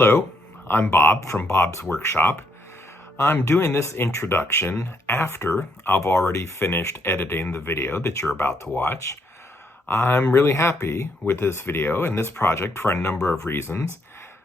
Hello, I'm Bob from Bob's Workshop. I'm doing this introduction after I've already finished editing the video that you're about to watch. I'm really happy with this video and this project for a number of reasons.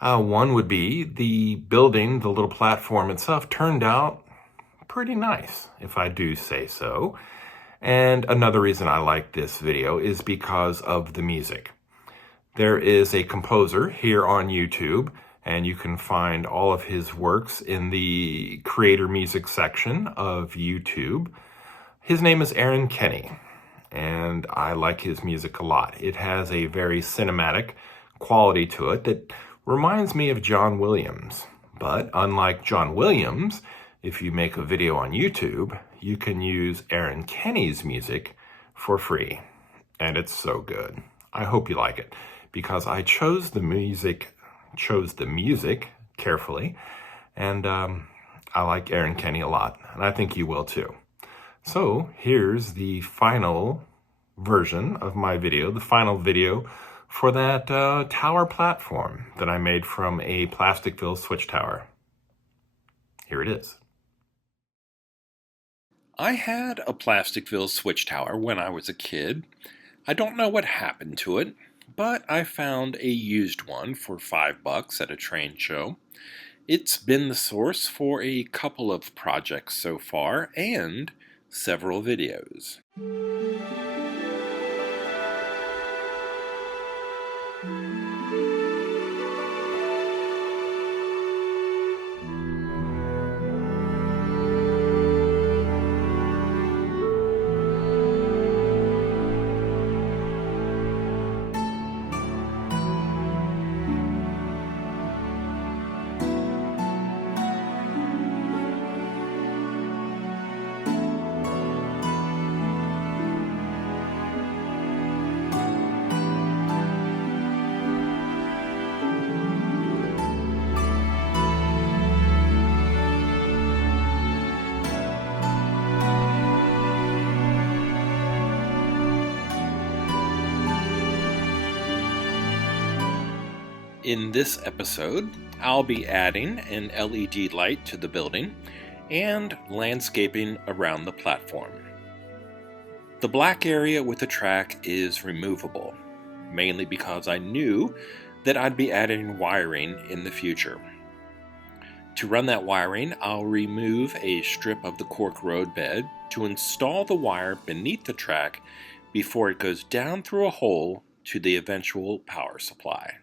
One would be the building, the little platform itself, turned out pretty nice, if I do say so. And another reason I like this video is because of the music. There is a composer here on YouTube, and you can find all of his works in the Creator Music section of YouTube. His name is Aaron Kenny, and I like his music a lot. It has a very cinematic quality to it that reminds me of John Williams. But unlike John Williams, if you make a video on YouTube, you can use Aaron Kenny's music for free. And it's so good. I hope you like it, because I chose the music carefully, and I like Aaron Kenny a lot, and I think you will too. So here's the final version of my video, the final video for that tower platform that I made from a Plasticville switch tower. Here it is. I had a Plasticville switch tower when I was a kid. I don't know what happened to it, but I found a used one for $5 at a train show. It's been the source for a couple of projects so far and several videos. In this episode, I'll be adding an LED light to the building and landscaping around the platform. The black area with the track is removable, mainly because I knew that I'd be adding wiring in the future. To run that wiring, I'll remove a strip of the cork road bed to install the wire beneath the track before it goes down through a hole to the eventual power supply.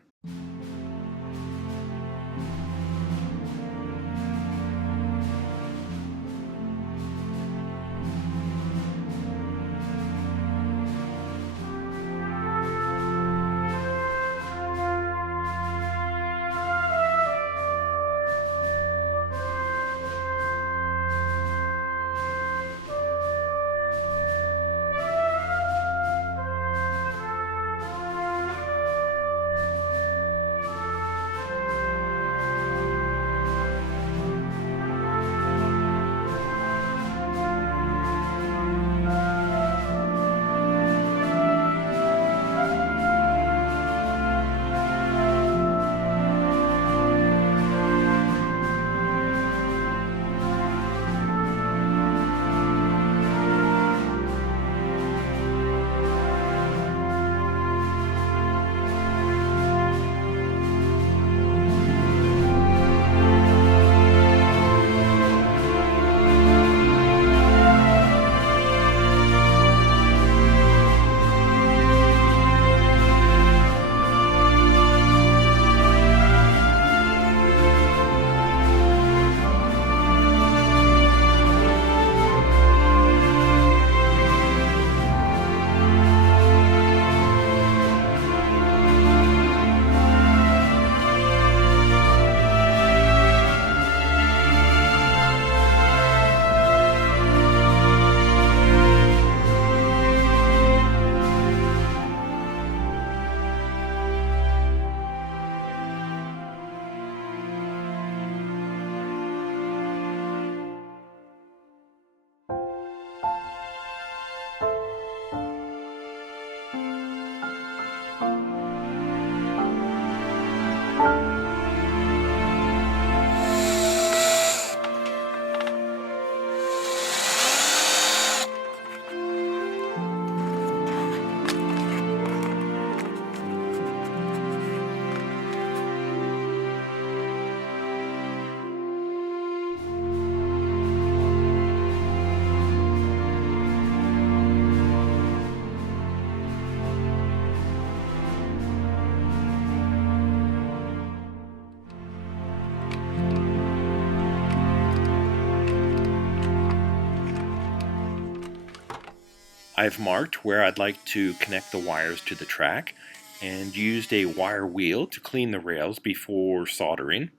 I've marked where I'd like to connect the wires to the track and used a wire wheel to clean the rails before soldering.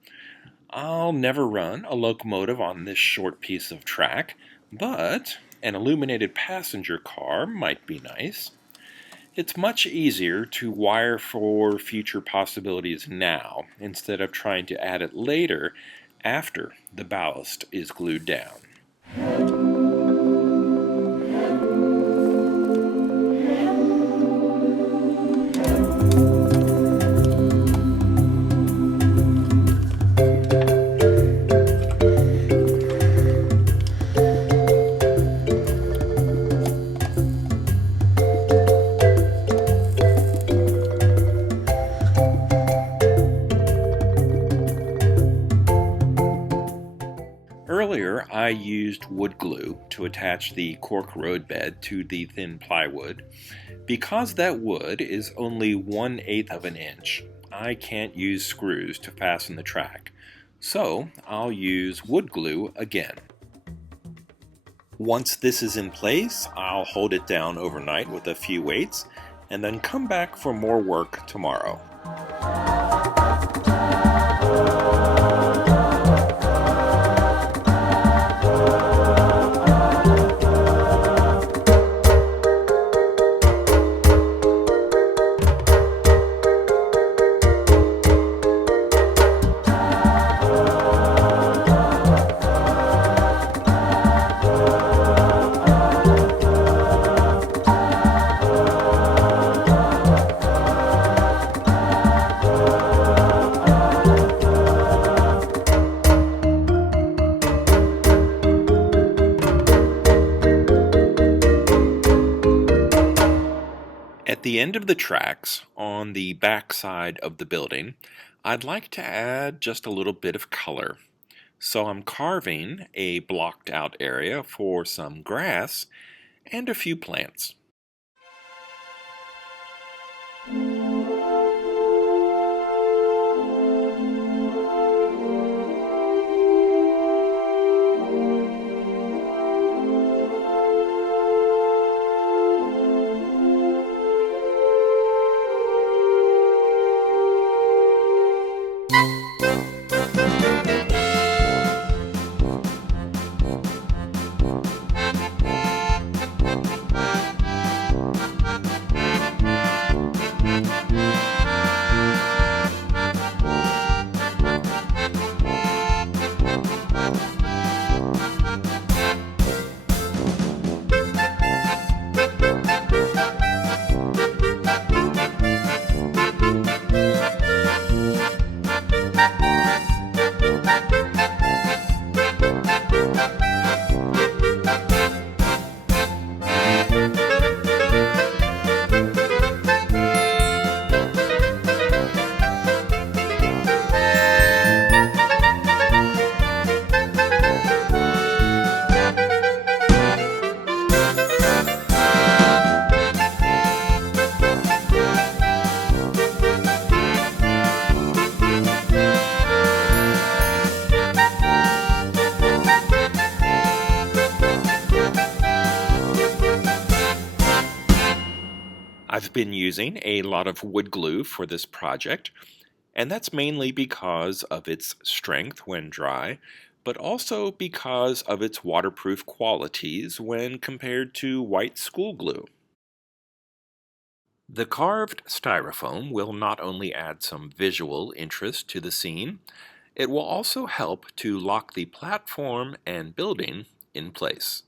I'll never run a locomotive on this short piece of track, but an illuminated passenger car might be nice. It's much easier to wire for future possibilities now instead of trying to add it later after the ballast is glued down. Earlier, I used wood glue to attach the cork roadbed to the thin plywood. Because that wood is only 1/8 of an inch, I can't use screws to fasten the track, so I'll use wood glue again. Once this is in place, I'll hold it down overnight with a few weights and then come back for more work tomorrow. At the end of the tracks, on the back side of the building, I'd like to add just a little bit of color. So I'm carving a blocked out area for some grass and a few plants. I've been using a lot of wood glue for this project, and that's mainly because of its strength when dry, but also because of its waterproof qualities when compared to white school glue. The carved styrofoam will not only add some visual interest to the scene, it will also help to lock the platform and building in place.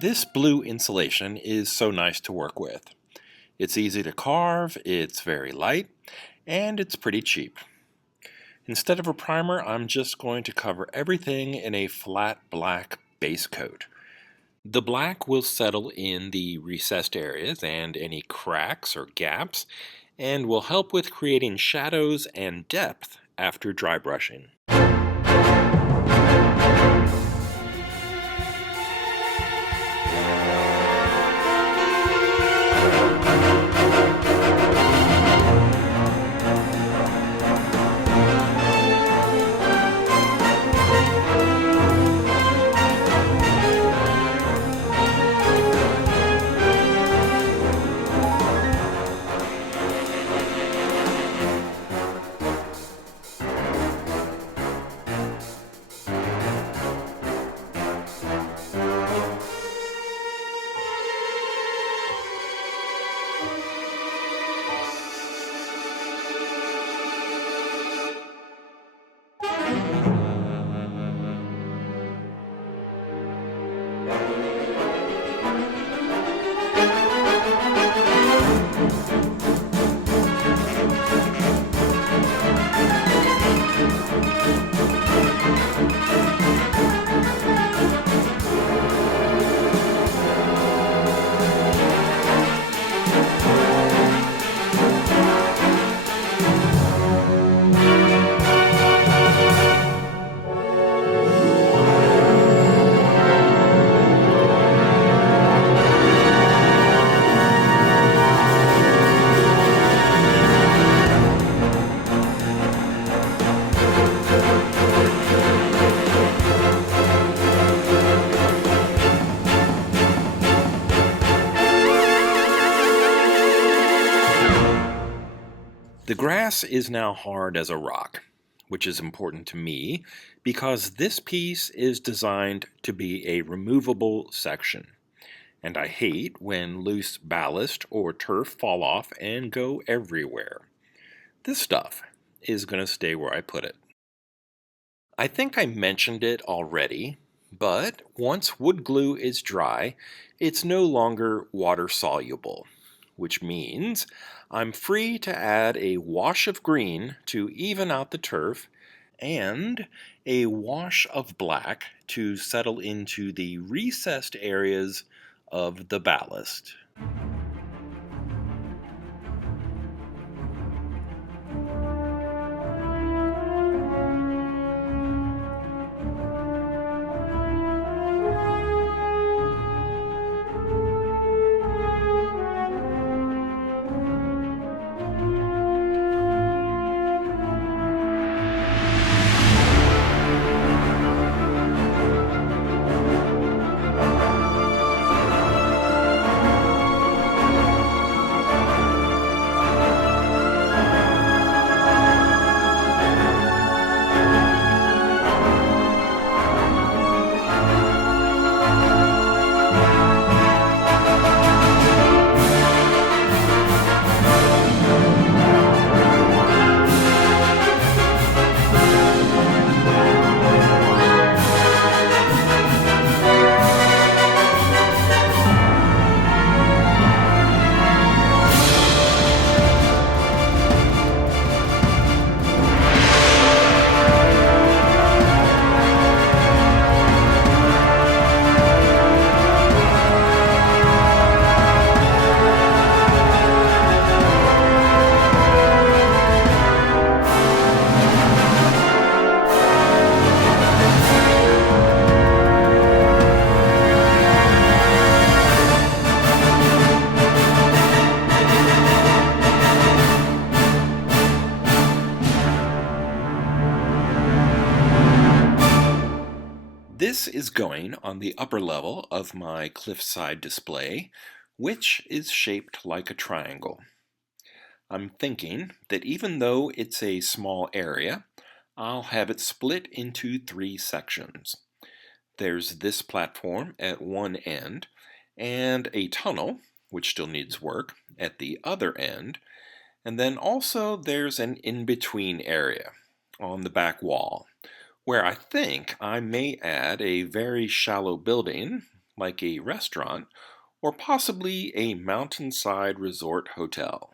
This blue insulation is so nice to work with. It's easy to carve, it's very light, and it's pretty cheap. Instead of a primer, I'm just going to cover everything in a flat black base coat. The black will settle in the recessed areas and any cracks or gaps, and will help with creating shadows and depth after dry brushing. The grass is now hard as a rock, which is important to me because this piece is designed to be a removable section, and I hate when loose ballast or turf fall off and go everywhere. This stuff is going to stay where I put it. I think I mentioned it already, but once wood glue is dry, it's no longer water soluble, which means I'm free to add a wash of green to even out the turf and a wash of black to settle into the recessed areas of the ballast. This is going on the upper level of my cliffside display, which is shaped like a triangle. I'm thinking that even though it's a small area, I'll have it split into 3 sections. There's this platform at one end, and a tunnel, which still needs work, at the other end, and then also there's an in-between area on the back wall, where I think I may add a very shallow building like a restaurant or possibly a mountainside resort hotel.